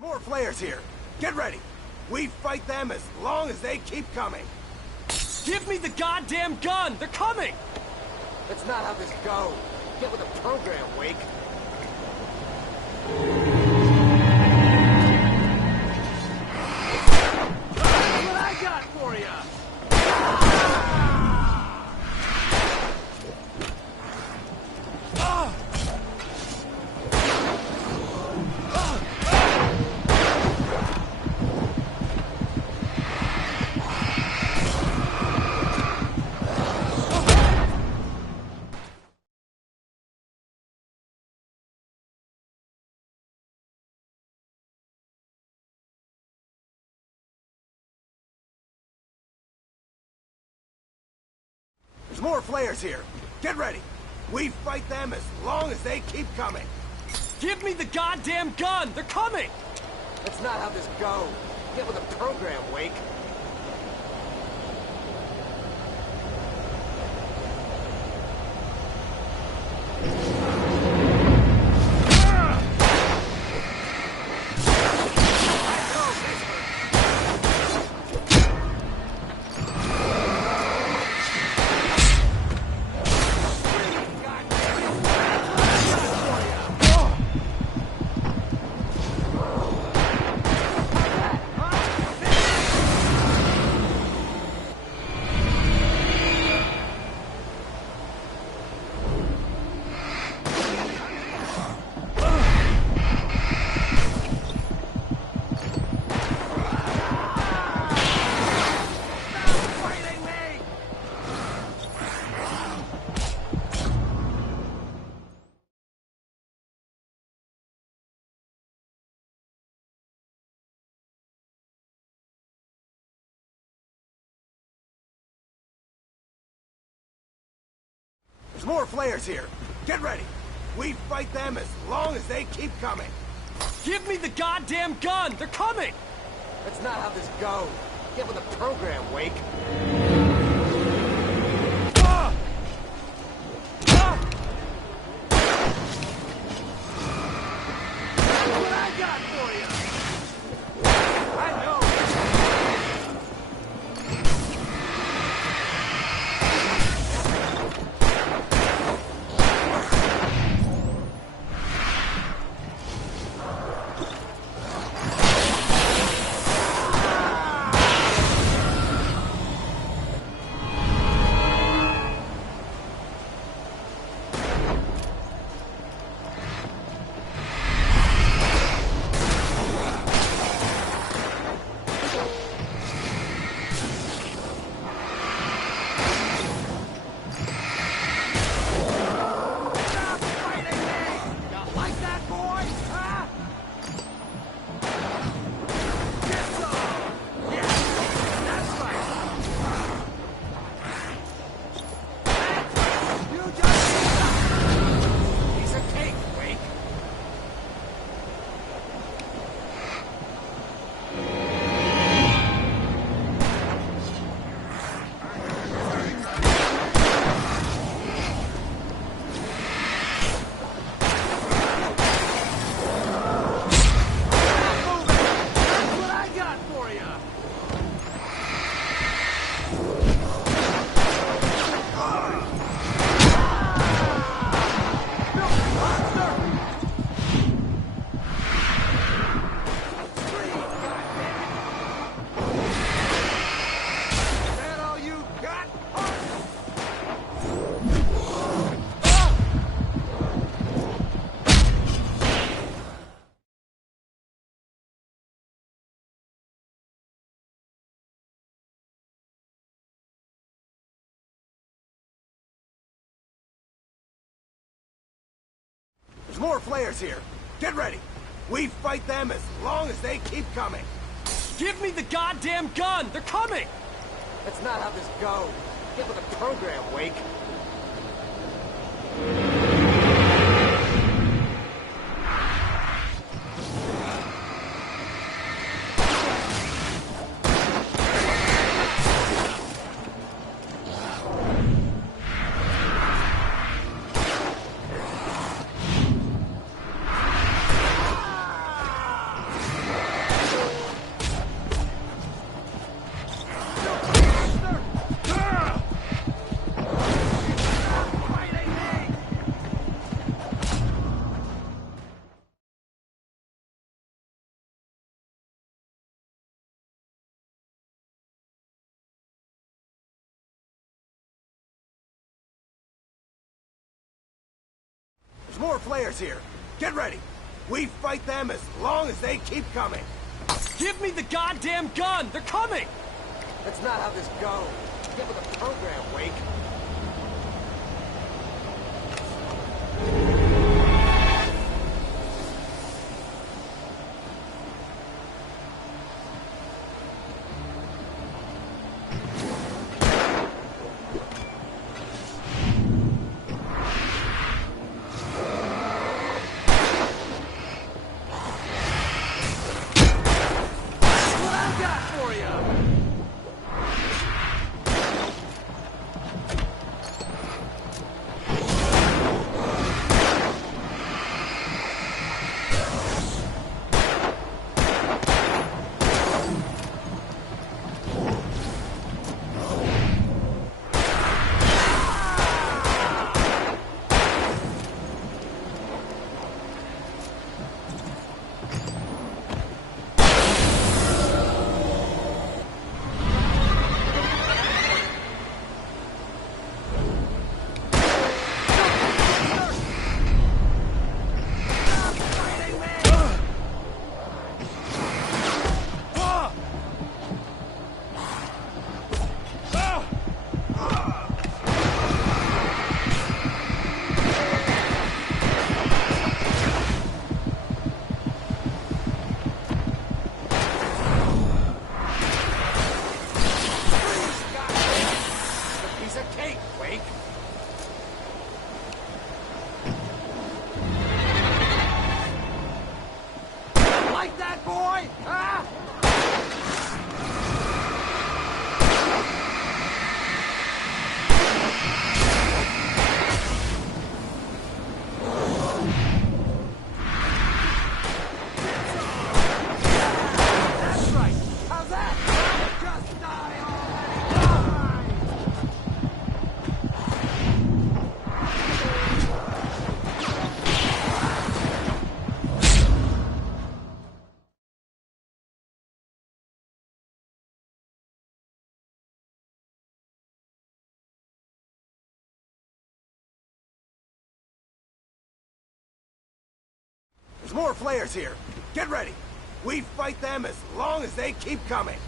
More flares here. Get ready. We fight them as long as they keep coming. Give me the goddamn gun! They're coming! That's not how this goes. Get with the program, Wake. What I got for you? There's more flares here. Get ready. We fight them as long as they keep coming. Give me the goddamn gun! They're coming! That's not how this goes. Get with the program, Wake. more flares here. Get ready. We fight them as long as they keep coming. Give me the goddamn gun! They're coming! That's not how this goes. Get with the program, Wake. What I got for you? I know. There's more flares here. Get ready. We fight them as long as they keep coming. Give me the goddamn gun! They're coming! That's not how this goes. Get with the program, Wake. There's more flares here. Get ready. We fight them as long as they keep coming. Give me the goddamn gun! They're coming! That's not how this goes. Get with the program, Wake. What I got for you? There's more flares here. Get ready. We fight them as long as they keep coming.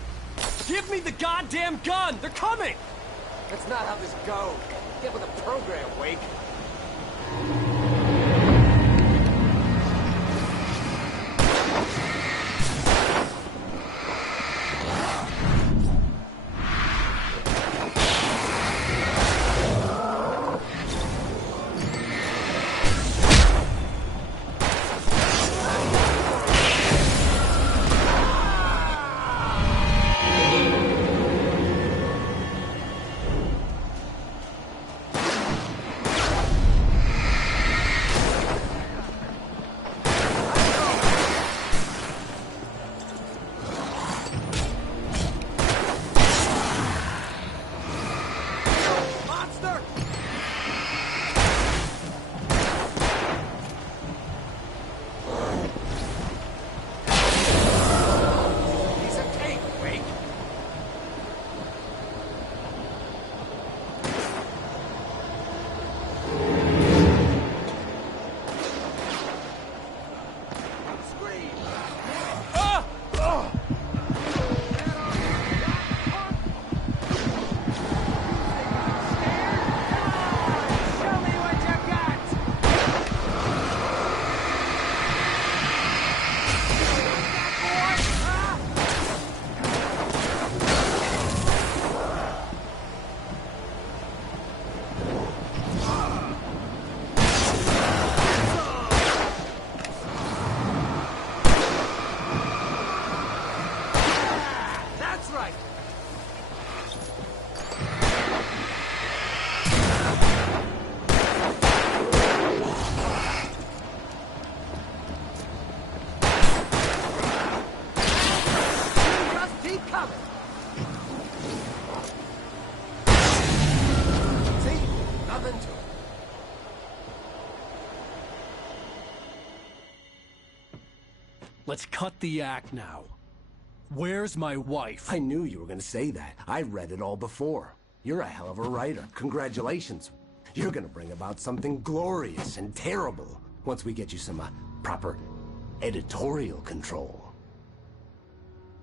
Give me the goddamn gun! They're coming! That's not how this goes. Get with the program, Wake. Let's cut the act now. Where's my wife? I knew you were gonna say that. I read it all before. You're a hell of a writer. Congratulations. You're gonna bring about something glorious and terrible once we get you some proper editorial control.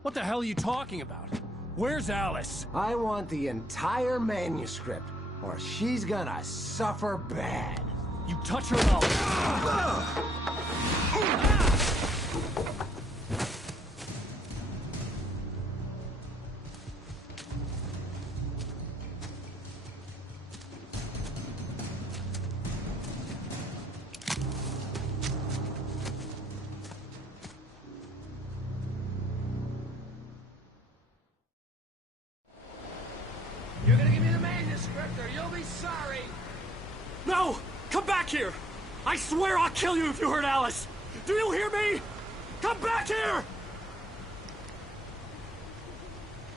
What the hell are you talking about? Where's Alice? I want the entire manuscript, or she's gonna suffer bad. You touch her and I'll... You're gonna give me the manuscript, or you'll be sorry! No! Come back here! I swear I'll kill you if you hurt Alice! Do you hear me? Come back here!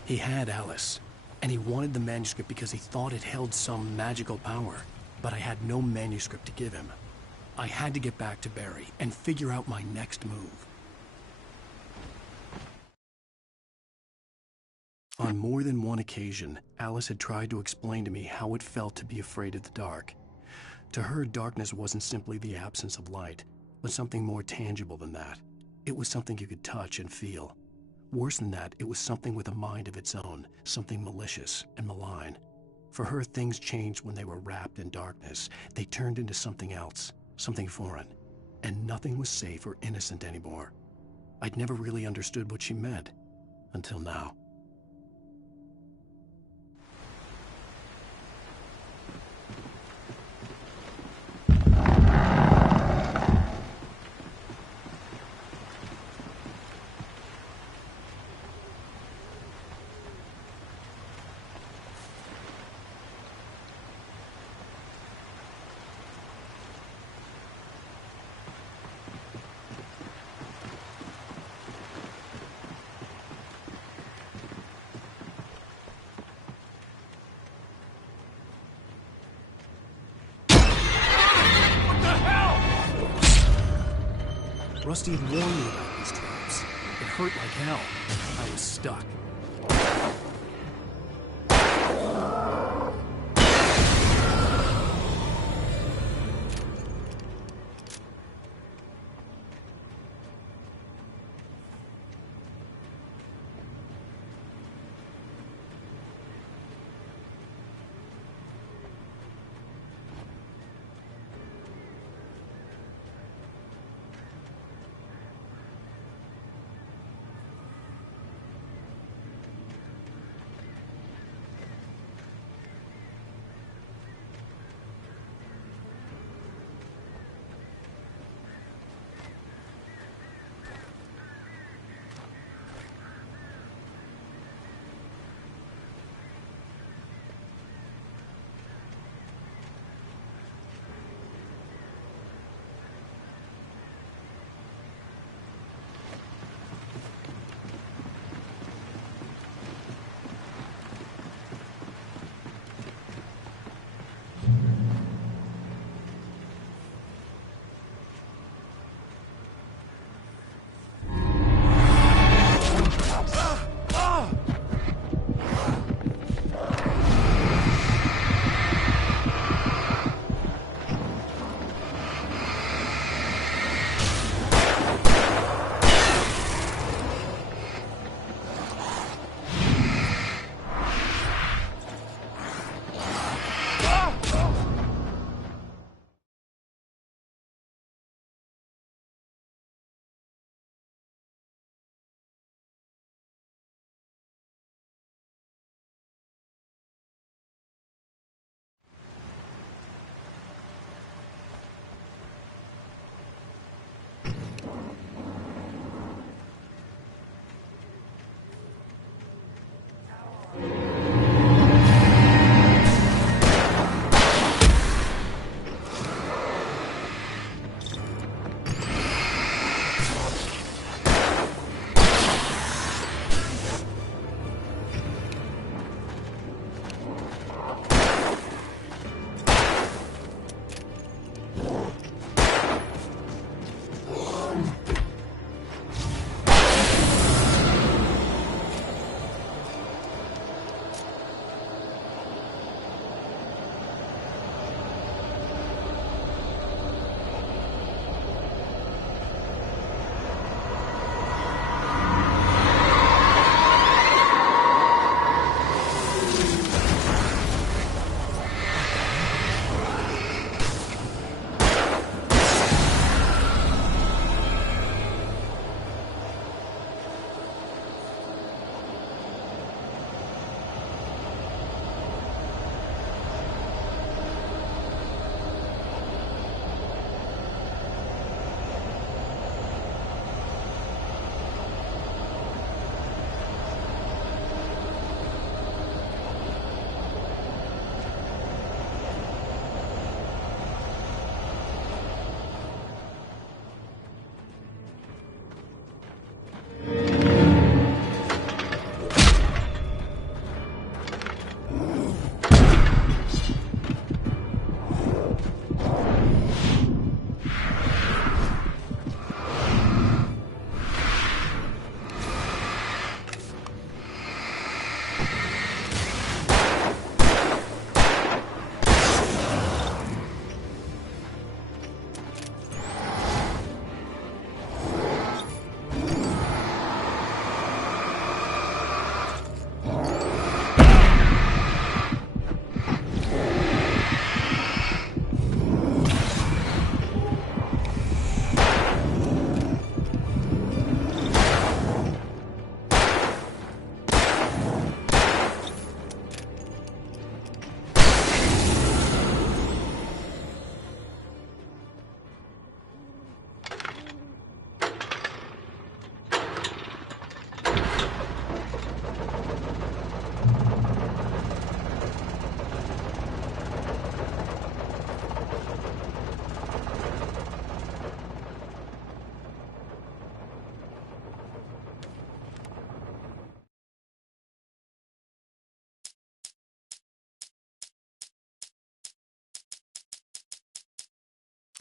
He had Alice, and he wanted the manuscript because he thought it held some magical power. But I had no manuscript to give him. I had to get back to Barry and figure out my next move. On more than one occasion, Alice had tried to explain to me how it felt to be afraid of the dark. To her, darkness wasn't simply the absence of light, but something more tangible than that. It was something you could touch and feel. Worse than that, it was something with a mind of its own, something malicious and malign. For her, things changed when they were wrapped in darkness. They turned into something else, something foreign, and nothing was safe or innocent anymore. I'd never really understood what she meant, until now. Rusty had warned me about these traps. It hurt like hell. I was stuck.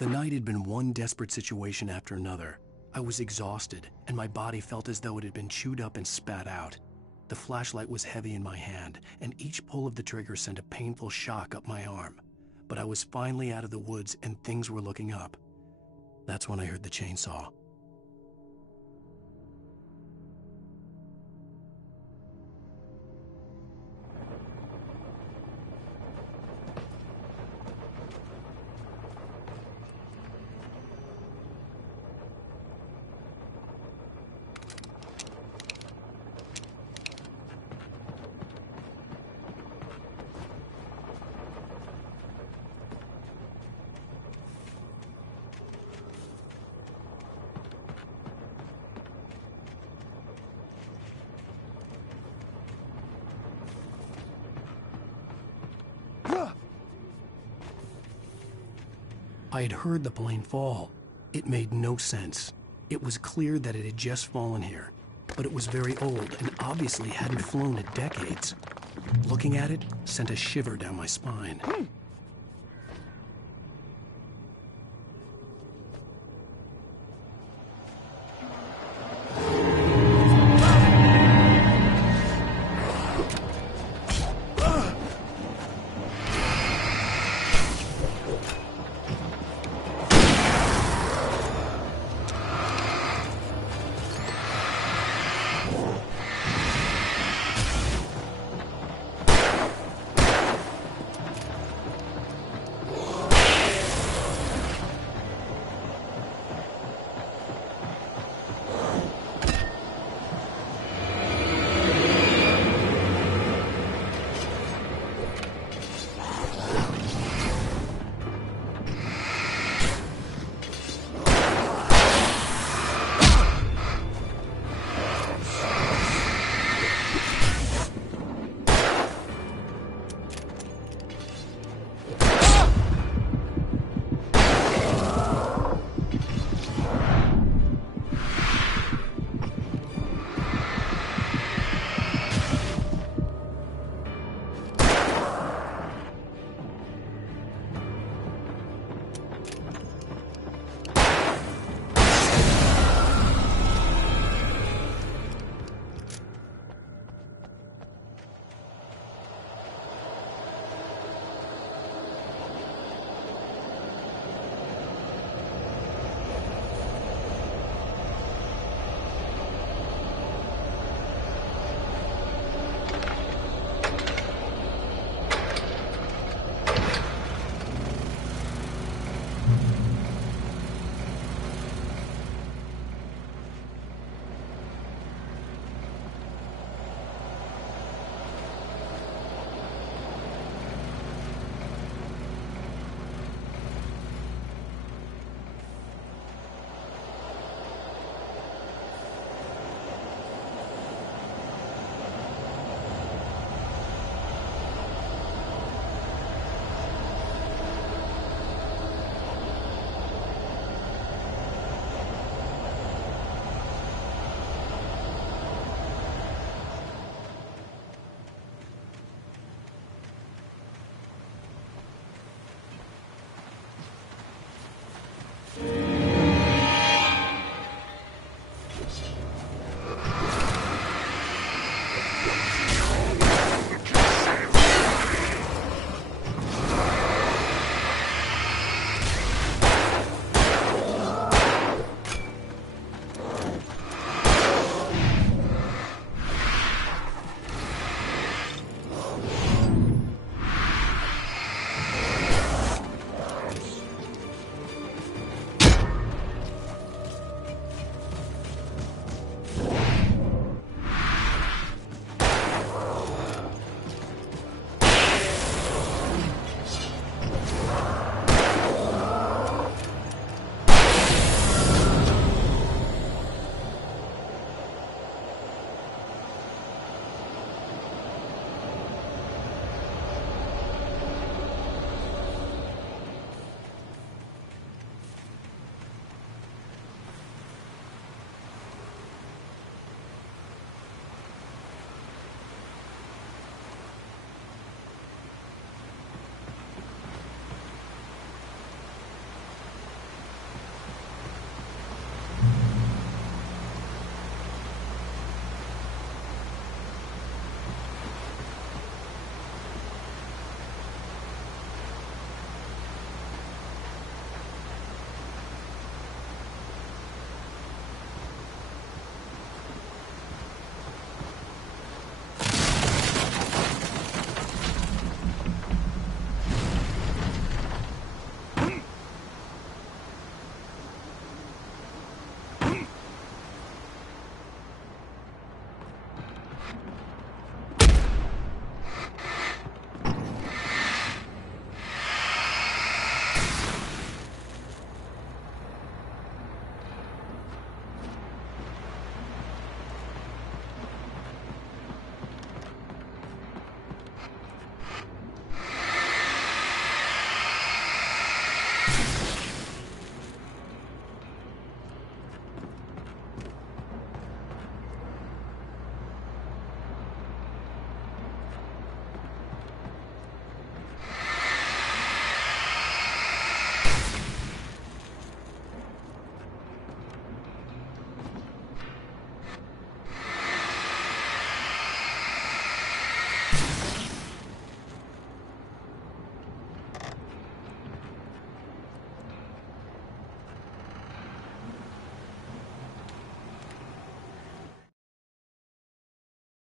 The night had been one desperate situation after another. I was exhausted, and my body felt as though it had been chewed up and spat out. The flashlight was heavy in my hand, and each pull of the trigger sent a painful shock up my arm. But I was finally out of the woods, and things were looking up. That's when I heard the chainsaw. I had heard the plane fall. It made no sense. It was clear that it had just fallen here, but it was very old and obviously hadn't flown in decades. Looking at it sent a shiver down my spine.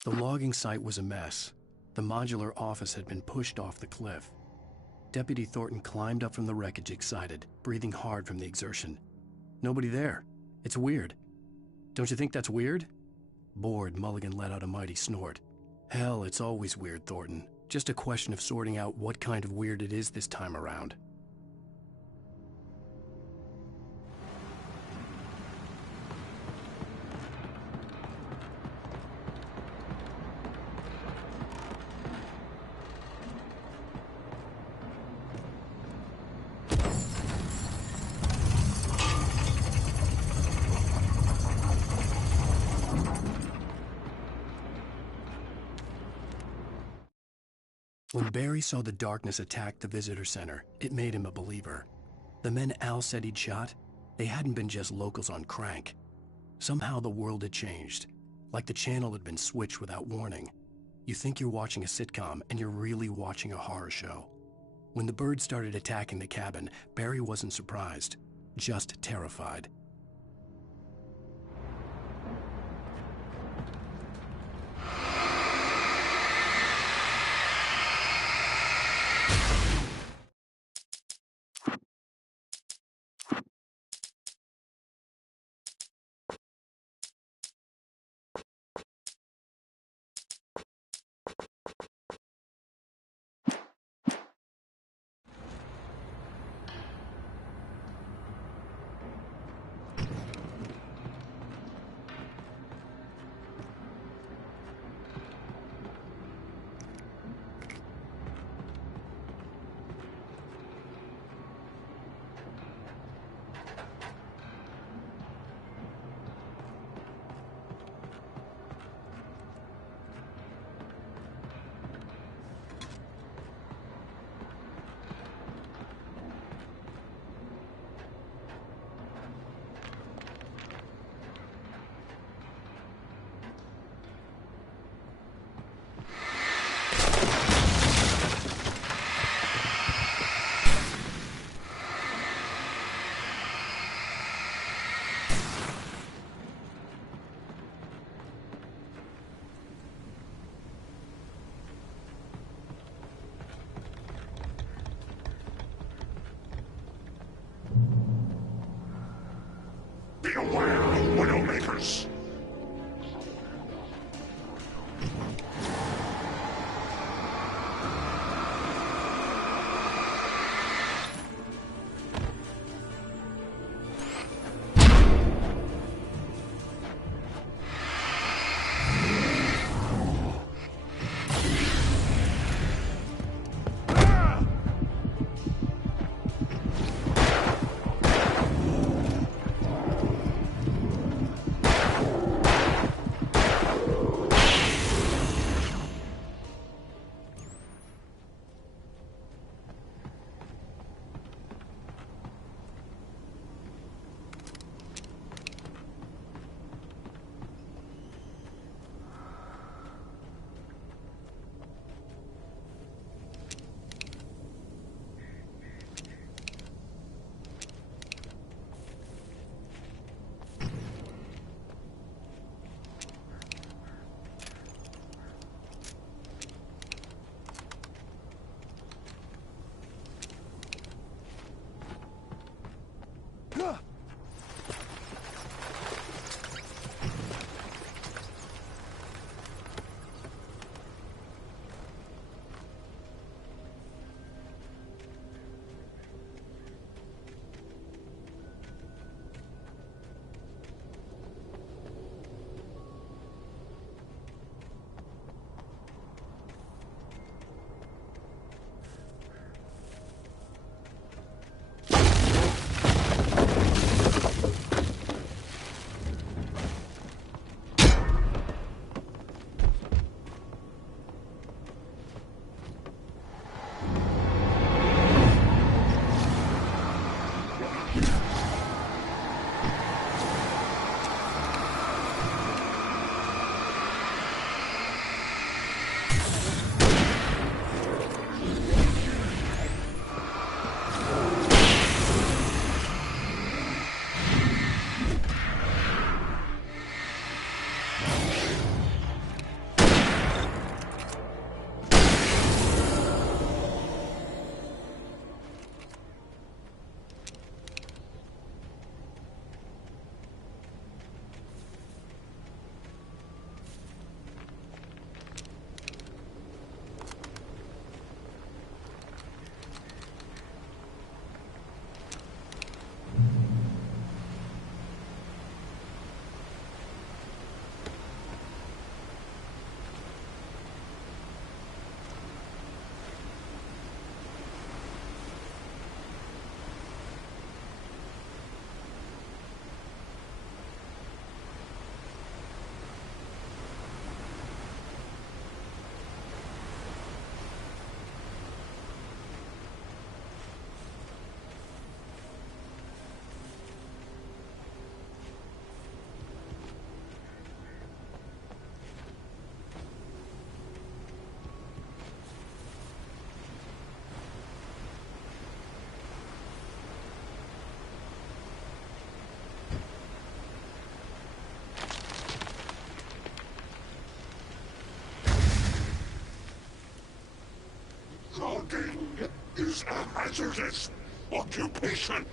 The logging site was a mess. The modular office had been pushed off the cliff. Deputy Thornton climbed up from the wreckage excited, breathing hard from the exertion. Nobody there. It's weird. Don't you think that's weird? Bored, Mulligan let out a mighty snort. Hell, it's always weird, Thornton. Just a question of sorting out what kind of weird it is this time around. When Barry saw the darkness attack the visitor center, it made him a believer. The men Al said he'd shot, they hadn't been just locals on crank. Somehow the world had changed, like the channel had been switched without warning. You think you're watching a sitcom, and you're really watching a horror show. When the birds started attacking the cabin, Barry wasn't surprised, just terrified. Coding is a hazardous occupation.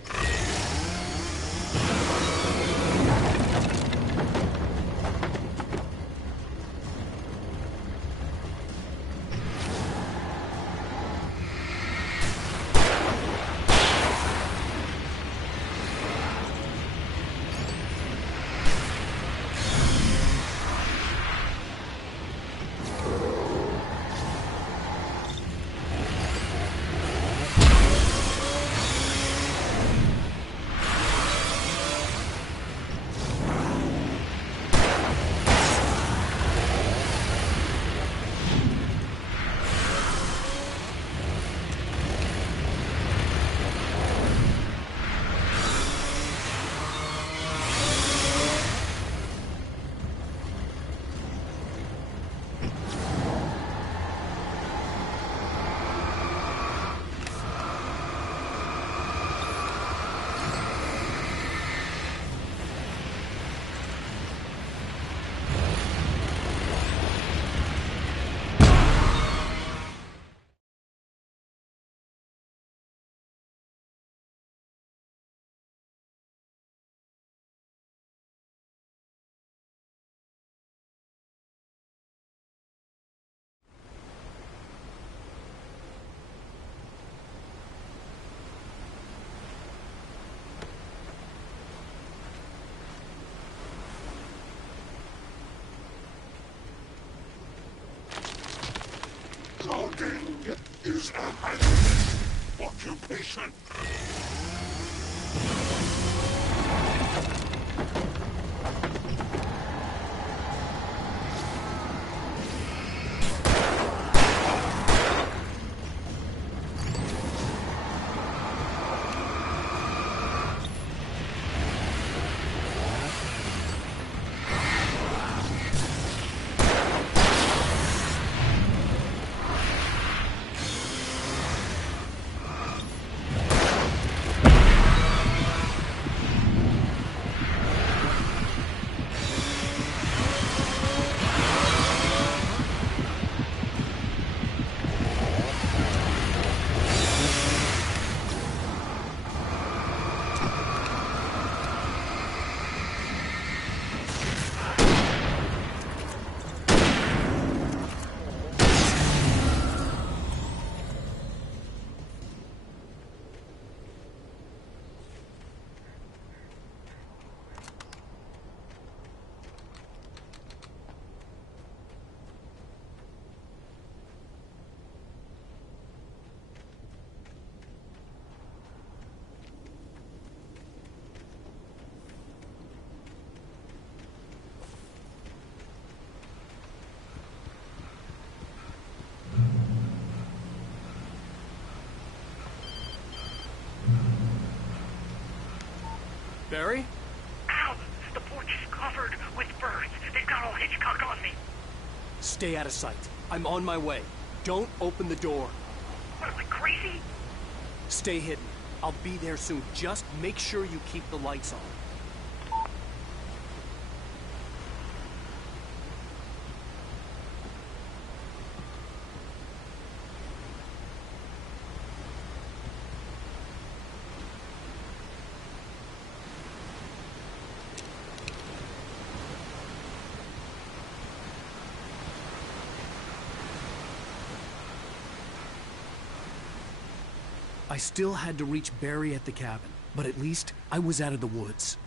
Coding is a hazardous occupation. Barry? Ow! The porch is covered with birds. They've got all Hitchcock on me. Stay out of sight. I'm on my way. Don't open the door. What am I, crazy? Stay hidden. I'll be there soon. Just make sure you keep the lights on. I still had to reach Barry at the cabin, but at least I was out of the woods.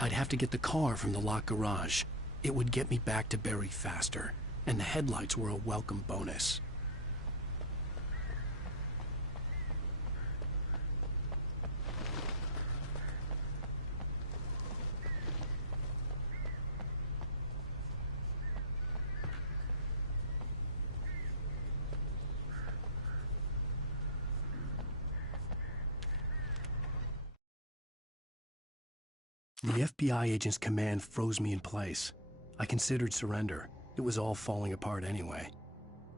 I'd have to get the car from the locked garage. It would get me back to Barry faster, and the headlights were a welcome bonus. The FBI agent's command froze me in place. I considered surrender. It was all falling apart anyway.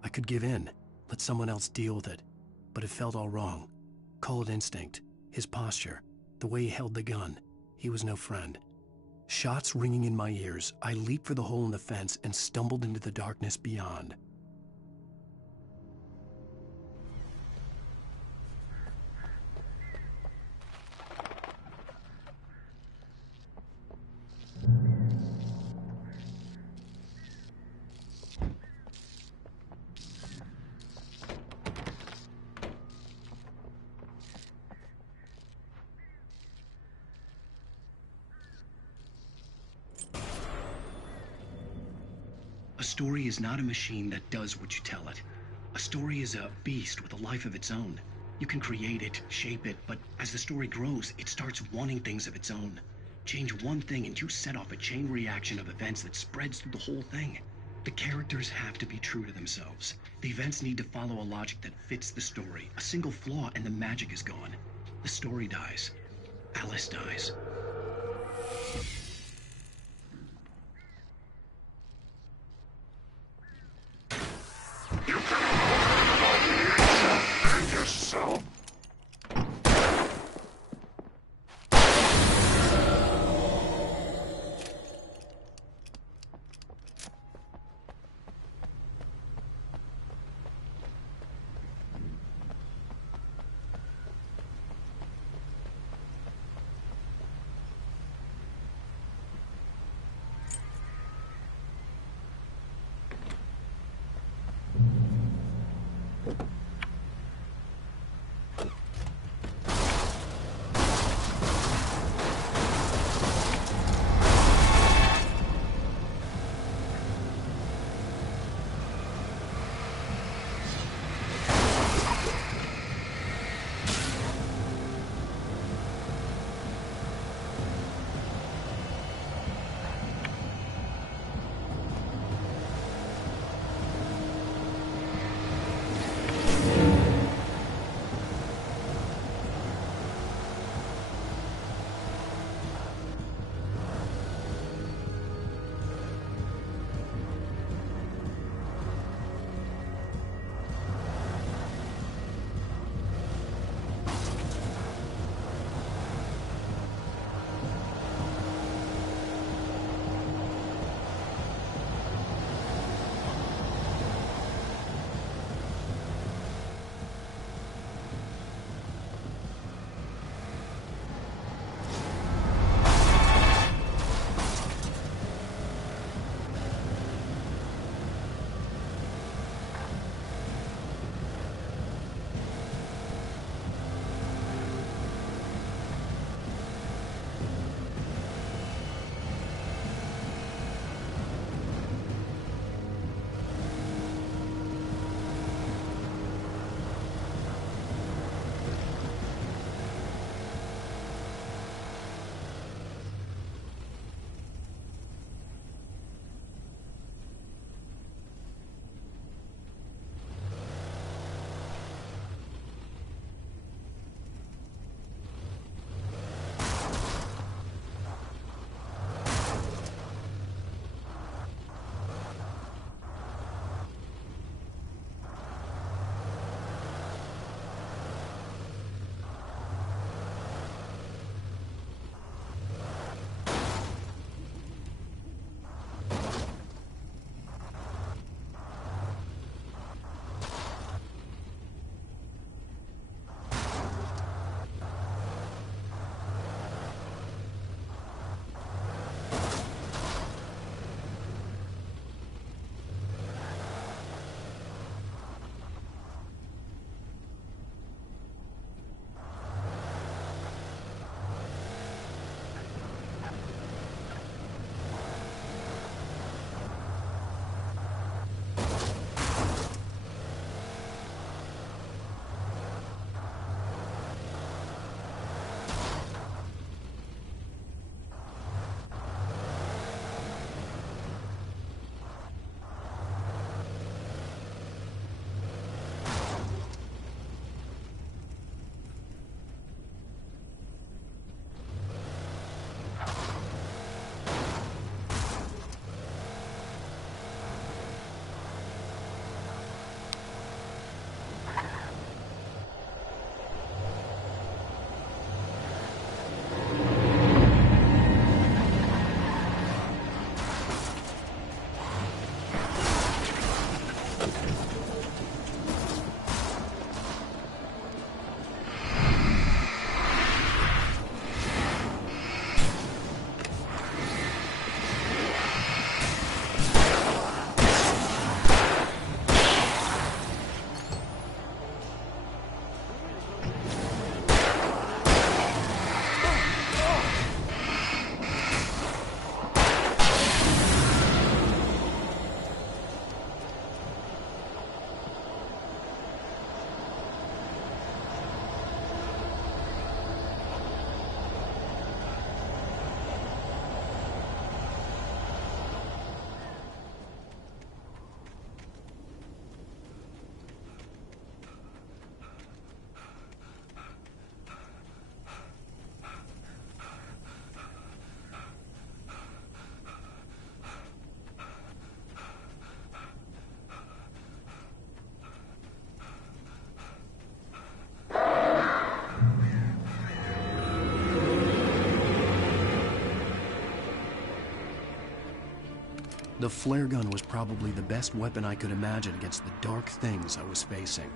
I could give in, let someone else deal with it. But it felt all wrong. Call it instinct. His posture, the way he held the gun, he was no friend. Shots ringing in my ears, I leaped for the hole in the fence and stumbled into the darkness beyond. A story is not a machine that does what you tell it. A story is a beast with a life of its own. You can create it, shape it, but as the story grows, it starts wanting things of its own. Change one thing and you set off a chain reaction of events that spreads through the whole thing. The characters have to be true to themselves. The events need to follow a logic that fits the story. A single flaw and the magic is gone. The story dies. Alice dies. Yourself. The flare gun was probably the best weapon I could imagine against the dark things I was facing.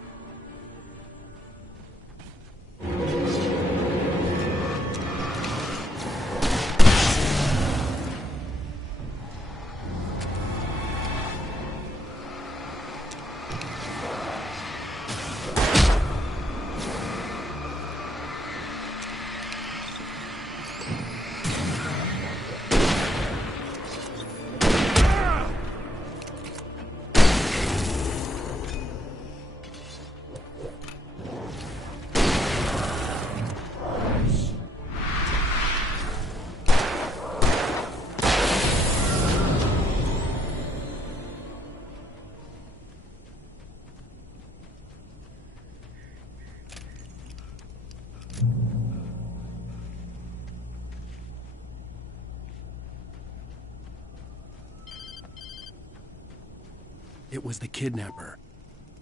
It was the kidnapper.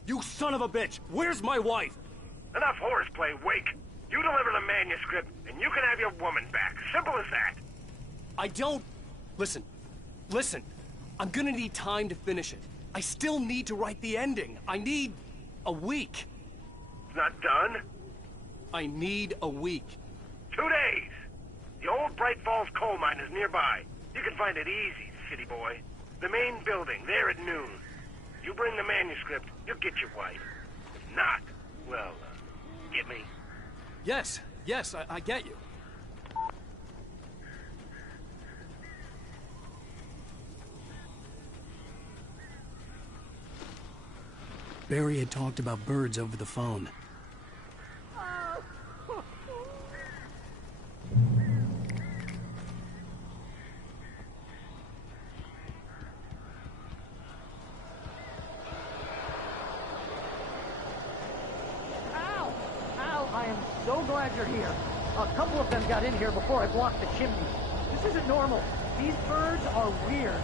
You son of a bitch! Where's my wife? Enough horseplay, Wake. You deliver the manuscript, and you can have your woman back. Simple as that. I don't... Listen. I'm gonna need time to finish it. I still need to write the ending. I need a week. It's not done. I need a week. 2 days. The old Bright Falls coal mine is nearby. You can find it easy, city boy. The main building, there at noon. You bring the manuscript, you'll get your wife. If not, well, get me? Yes, I get you. Barry had talked about birds over the phone. I am so glad you're here. A couple of them got in here before I blocked the chimney. This isn't normal. These birds are weird.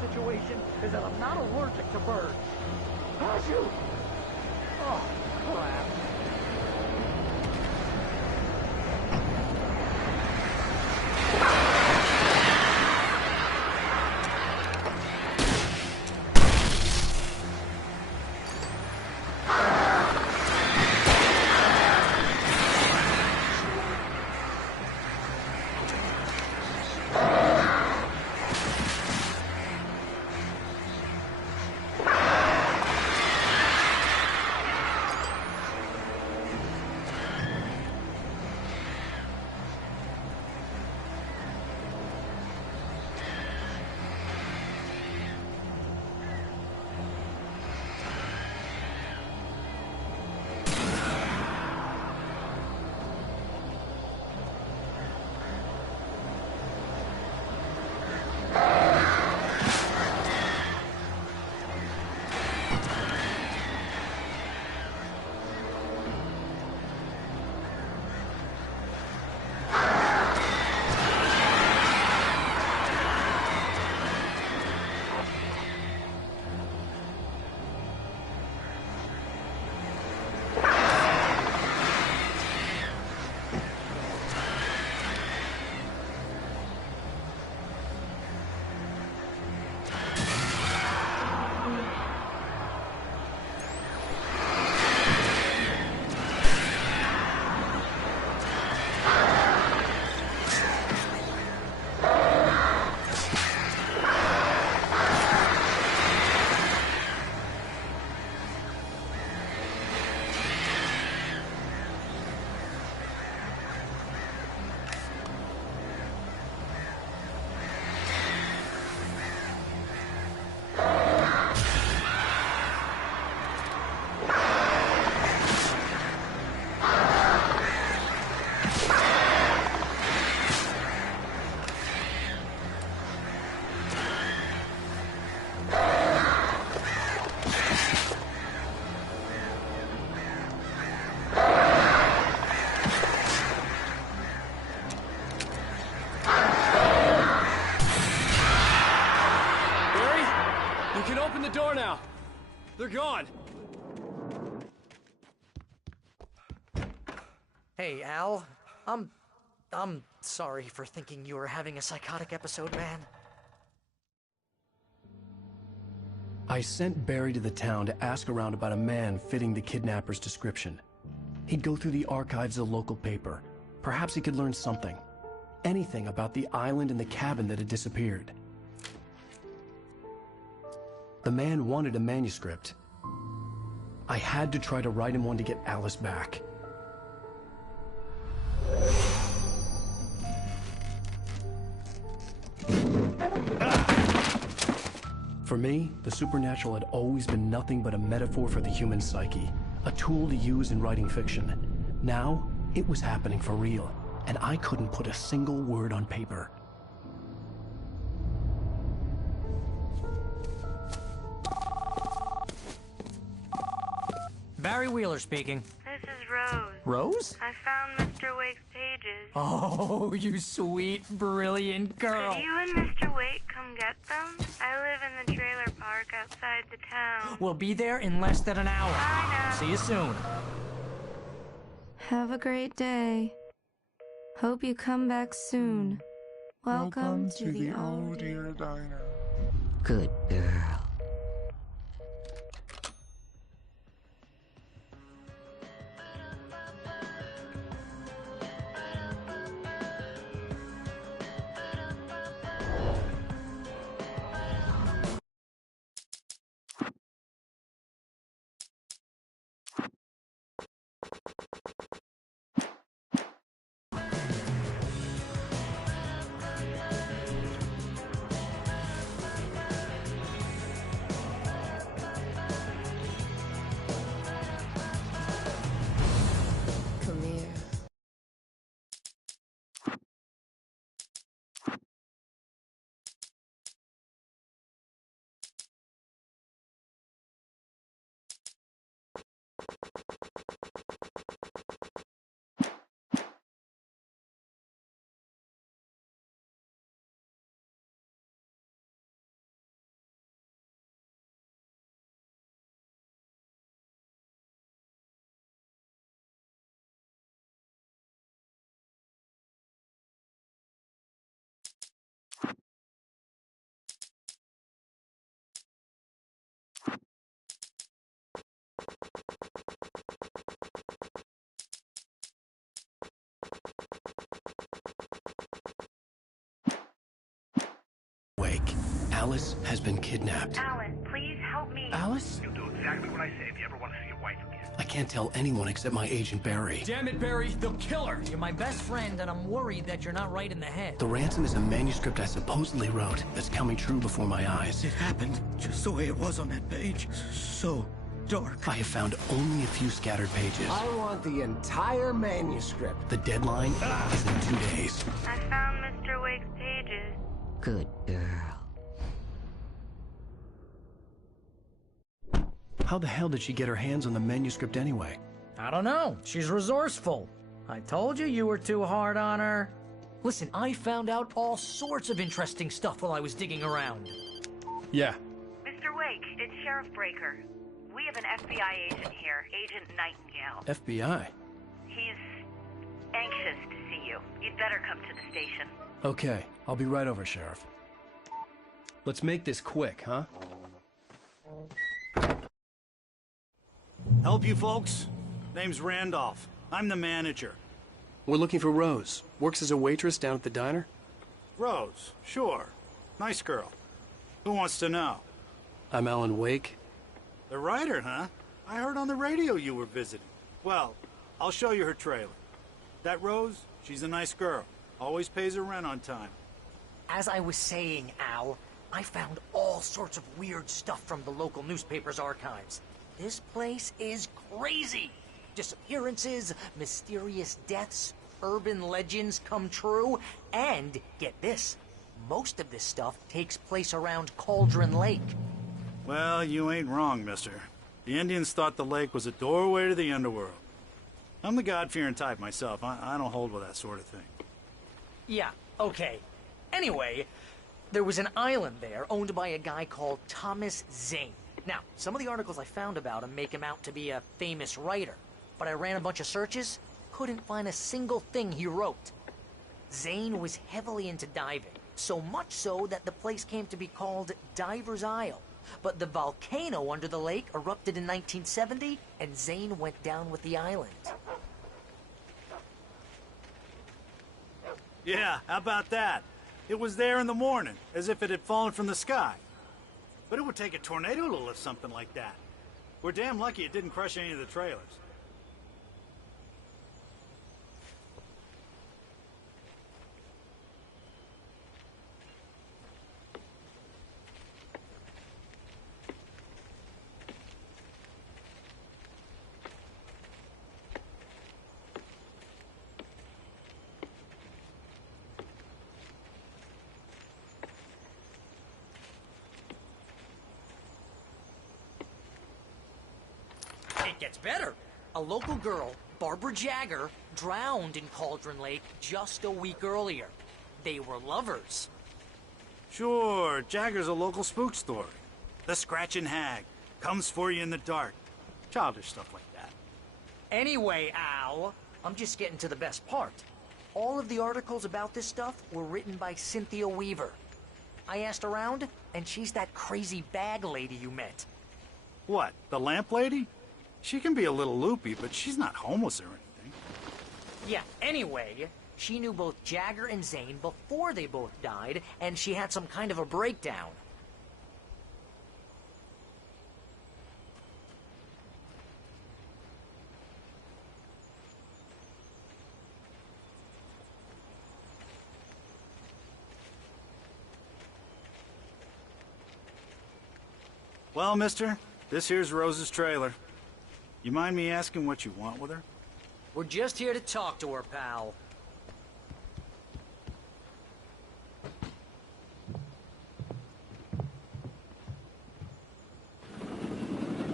Situation is that I'm not allergic to birds. Gosh, you! Oh, crap. Open the door now. They're gone. Hey, Al. I'm sorry for thinking you were having a psychotic episode, man. I sent Barry to the town to ask around about a man fitting the kidnapper's description. He'd go through the archives of the local paper. Perhaps he could learn something. Anything about the island and the cabin that had disappeared. The man wanted a manuscript. I had to try to write him one to get Alice back. For me, the supernatural had always been nothing but a metaphor for the human psyche, a tool to use in writing fiction. Now, it was happening for real, and I couldn't put a single word on paper. Barry Wheeler speaking. This is Rose. Rose? I found Mr. Wake's pages. Oh, you sweet, brilliant girl. Could you and Mr. Wake come get them? I live in the trailer park outside the town. We'll be there in less than an hour. I know. See you soon. Have a great day. Hope you come back soon. Welcome to the Oh Dear Diner. Good girl. Come here. Wake. Alice has been kidnapped. Alan, please help me. Alice? You'll do exactly what I say if you ever want to see your wife again. I can't tell anyone except my agent Barry. Damn it, Barry. They'll kill her. You're my best friend, and I'm worried that you're not right in the head. The ransom is a manuscript I supposedly wrote that's coming true before my eyes. It happened just the way it was on that page. So dark. I have found only a few scattered pages. I want the entire manuscript. The deadline is in 2 days. I found Mr. Wake's pages. Good girl. How the hell did she get her hands on the manuscript anyway? I don't know. She's resourceful. I told you were too hard on her. Listen, I found out all sorts of interesting stuff while I was digging around. Yeah. Mr. Wake, it's Sheriff Breaker. We have an FBI agent here, Agent Nightingale. FBI? He's anxious to see you. You'd better come to the station. Okay, I'll be right over, Sheriff. Let's make this quick, huh? Help you folks? Name's Randolph. I'm the manager. We're looking for Rose. Works as a waitress down at the diner. Rose, sure. Nice girl. Who wants to know? I'm Alan Wake. The writer, huh? I heard on the radio you were visiting. Well, I'll show you her trailer. That Rose, she's a nice girl. Always pays her rent on time. As I was saying, Al, I found all sorts of weird stuff from the local newspaper's archives. This place is crazy. Disappearances, mysterious deaths, urban legends come true, and, get this, most of this stuff takes place around Cauldron Lake. Well, you ain't wrong, mister. The Indians thought the lake was a doorway to the underworld. I'm the God-fearing type myself. I don't hold with that sort of thing. Yeah, okay. Anyway, There was an island there owned by a guy called Thomas Zane. Now, some of the articles I found about him make him out to be a famous writer, but I ran a bunch of searches, couldn't find a single thing he wrote. Zane was heavily into diving, so much so that the place came to be called Diver's Isle. But the volcano under the lake erupted in 1970, and Zane went down with the island. Yeah, how about that? It was there in the morning, as if it had fallen from the sky. But it would take a tornado to lift something like that. We're damn lucky it didn't crush any of the trailers. It gets better. A local girl, Barbara Jagger, drowned in Cauldron Lake just a week earlier. They were lovers. Sure, Jagger's a local spook story. The Scratching Hag comes for you in the dark. Childish stuff like that. Anyway, Al, I'm just getting to the best part. All of the articles about this stuff were written by Cynthia Weaver. I asked around, and she's that crazy bag lady you met. What, the lamp lady? She can be a little loopy, but she's not homeless or anything. Yeah, anyway, she knew both Jagger and Zane before they both died, and she had some kind of a breakdown. Well, mister, this here's Rose's trailer. You mind me asking what you want with her? We're just here to talk to her, pal.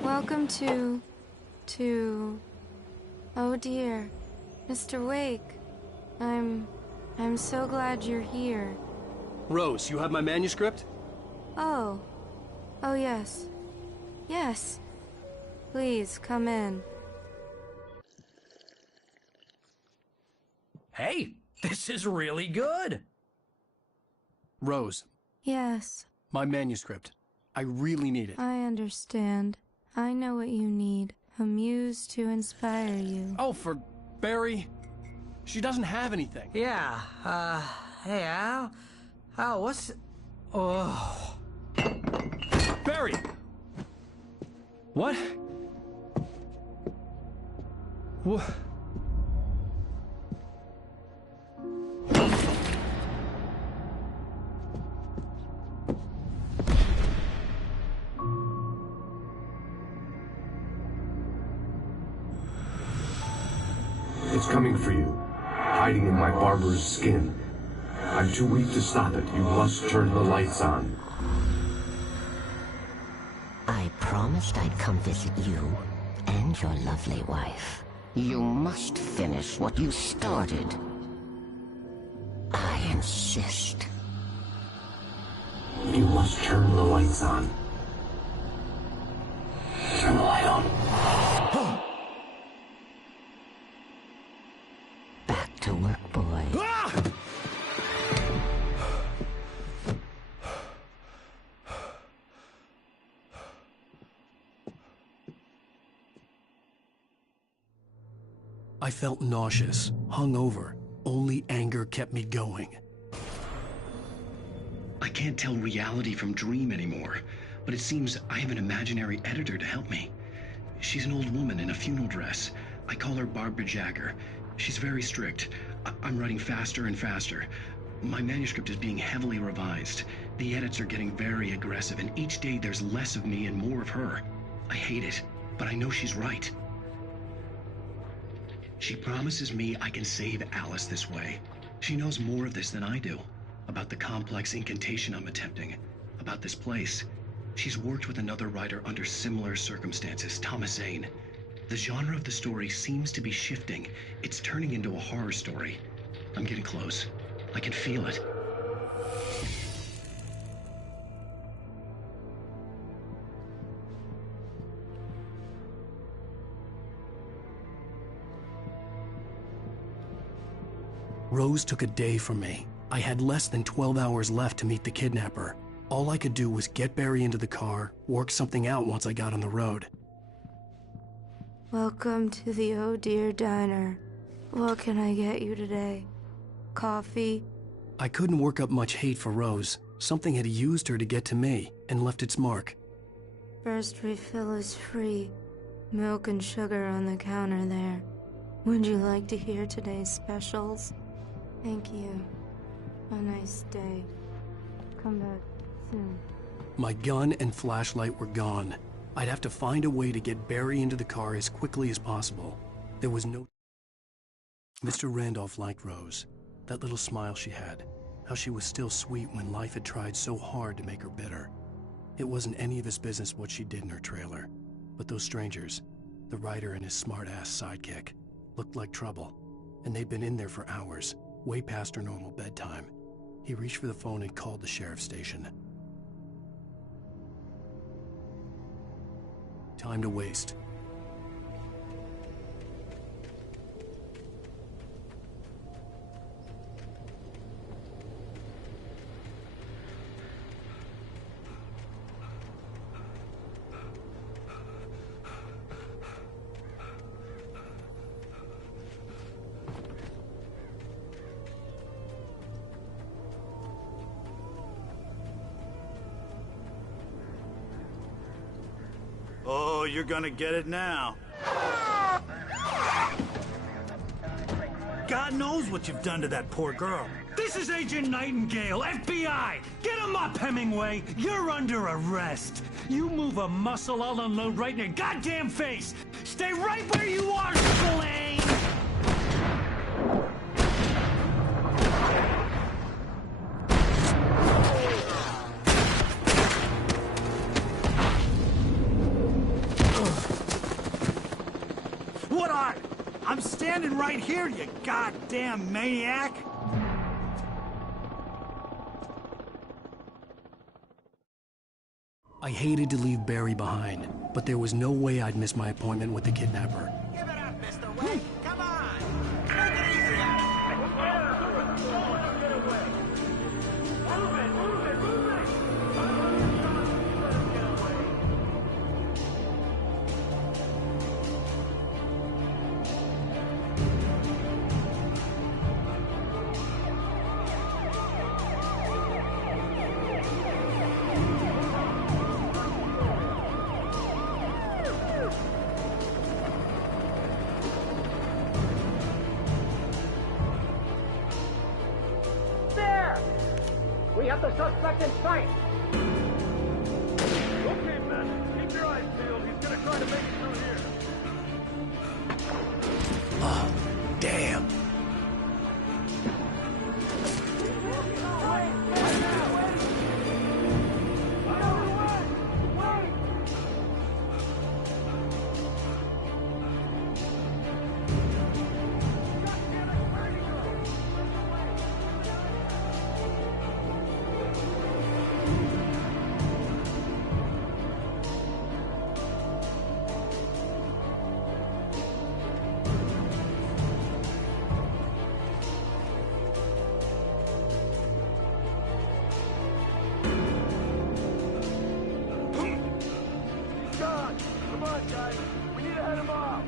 Welcome to... Oh dear. Mr. Wake. I'm so glad you're here. Rose, you have my manuscript? Oh. Oh, yes. Yes. Please, come in. Hey, this is really good. Rose, Yes, my manuscript. I really need it. I understand. I know what you need. A muse to inspire you. Oh, for Barry? She doesn't have anything. Yeah, hey, Al? Al, what's... Oh... Barry! What? What? It's coming for you, hiding in my barber's skin. I'm too weak to stop it. You must turn the lights on. I promised I'd come visit you and your lovely wife. You must finish what you started. I insist. You must turn the lights on. Turn the light on. Back to work, boy. I felt nauseous, hungover. Only anger kept me going. I can't tell reality from dream anymore, but it seems I have an imaginary editor to help me. She's an old woman in a funeral dress. I call her Barbara Jagger. She's very strict. I'm writing faster and faster. My manuscript is being heavily revised. The edits are getting very aggressive, and each day there's less of me and more of her. I hate it, but I know she's right. She promises me I can save Alice this way. She knows more of this than I do. About the complex incantation I'm attempting. About this place. She's worked with another writer under similar circumstances, Thomas Zane. The genre of the story seems to be shifting. It's turning into a horror story. I'm getting close. I can feel it. Rose took a day from me. I had less than 12 hours left to meet the kidnapper. All I could do was get Barry into the car, work something out once I got on the road. Welcome to the Oh Dear Diner. What can I get you today? Coffee? I couldn't work up much hate for Rose. Something had used her to get to me and left its mark. First refill is free. Milk and sugar on the counter there. Would you like to hear today's specials? Thank you. A nice day. Come back soon. My gun and flashlight were gone. I'd have to find a way to get Barry into the car as quickly as possible. There was no... Mr. Randolph liked Rose. That little smile she had. How she was still sweet when life had tried so hard to make her bitter. It wasn't any of his business what she did in her trailer. But those strangers, the writer and his smart-ass sidekick, looked like trouble. And they'd been in there for hours, way past her normal bedtime. He reached for the phone and called the sheriff's station. Time to waste. Oh, you're gonna get it now. God knows what you've done to that poor girl. This is Agent Nightingale, FBI! Get him up, Hemingway! You're under arrest! You move a muscle, I'll unload right in your goddamn face! Stay right where you are, Spillane! What are? I'm standing right here, you goddamn maniac! I hated to leave Barry behind, but there was no way I'd miss my appointment with the kidnapper. Give it up, Mr. Wade. Come on. Take it easy on him. Move it, move it, move it. We have the suspect in sight. Okay, men. Keep your eyes peeled. He's gonna try to make it through here. Oh, damn. Come on, guys. We need to head him off.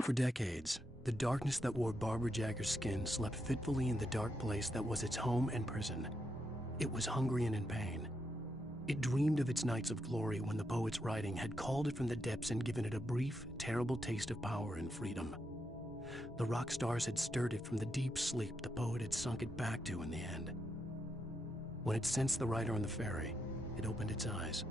For decades, the darkness that wore Barbara Jagger's skin slept fitfully in the dark place that was its home and prison. It was hungry and in pain. It dreamed of its nights of glory when the poet's writing had called it from the depths and given it a brief, terrible taste of power and freedom. The rock stars had stirred it from the deep sleep the poet had sunk it back to in the end. When it sensed the writer on the ferry, it opened its eyes.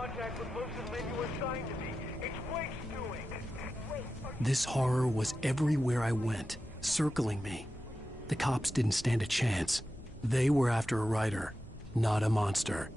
contact with Wilson than you were assigned to be. It's Wake's doing. This horror was everywhere I went, circling me. The cops didn't stand a chance. They were after a writer, not a monster.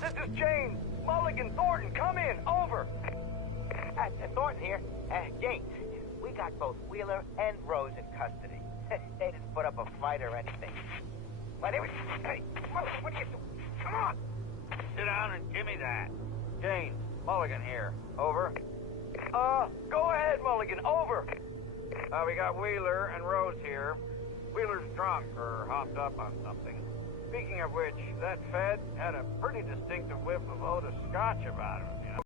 This is James. Mulligan, Thornton, come in. Over. Thornton here. James, we got both Wheeler and Rose in custody. They didn't put up a fight or anything. But hey, what are you doing? Come on. Sit down and give me that. James, Mulligan here. Over. Go ahead, Mulligan. Over. We got Wheeler and Rose here. Wheeler's drunk or hopped up on something. Speaking of which, that Fed had a pretty distinctive whiff of Otis Scotch about him.